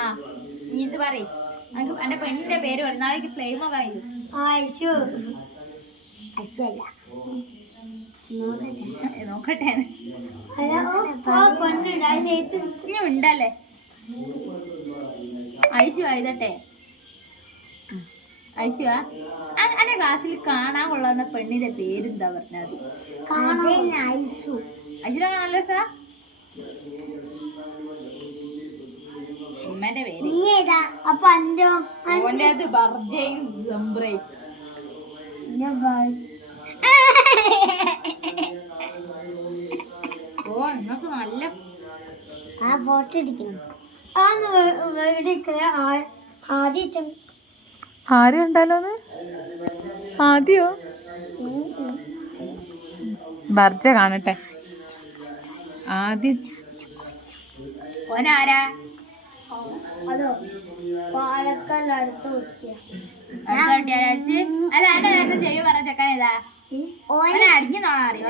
ആ നീ ഇത് പറയും എന്റെ പെണ്ണിന്റെ പേര് പറയും. നാളേക്ക് ഫ്ലെയിമോ കായും നോക്കട്ടെ ഇനി ഉണ്ടല്ലേ ഐശു ആയതട്ടെ ഐശു എന്റെ ക്ലാസ്സിൽ കാണാൻ കൊള്ളുന്ന പെണ്ണിന്റെ പേരെന്താ പറഞ്ഞത്? ഐശുനെ കാണാനല്ലോ സാ ഉമ്മന്റെ പേര് ഓന്റെ അത് ബർജയും ജംബ്രയും. ഓ നിങ്ങക്ക് നല്ല ഫോട്ടോ എടുക്കണം. ആരും ഉണ്ടല്ലോന്ന് ആദ്യോ ബർജ കാണട്ടെ ആദ്യം. ഓനാരാ? അതോ പാലക്കാട് അടുത്ത് അല്ല എന്റെ നേരത്തെ ചെയ്യ പറഞ്ഞ ചെക്കൻ ഏതാ? ഓനെ അടിഞ്ഞു നോണ അറിയോ?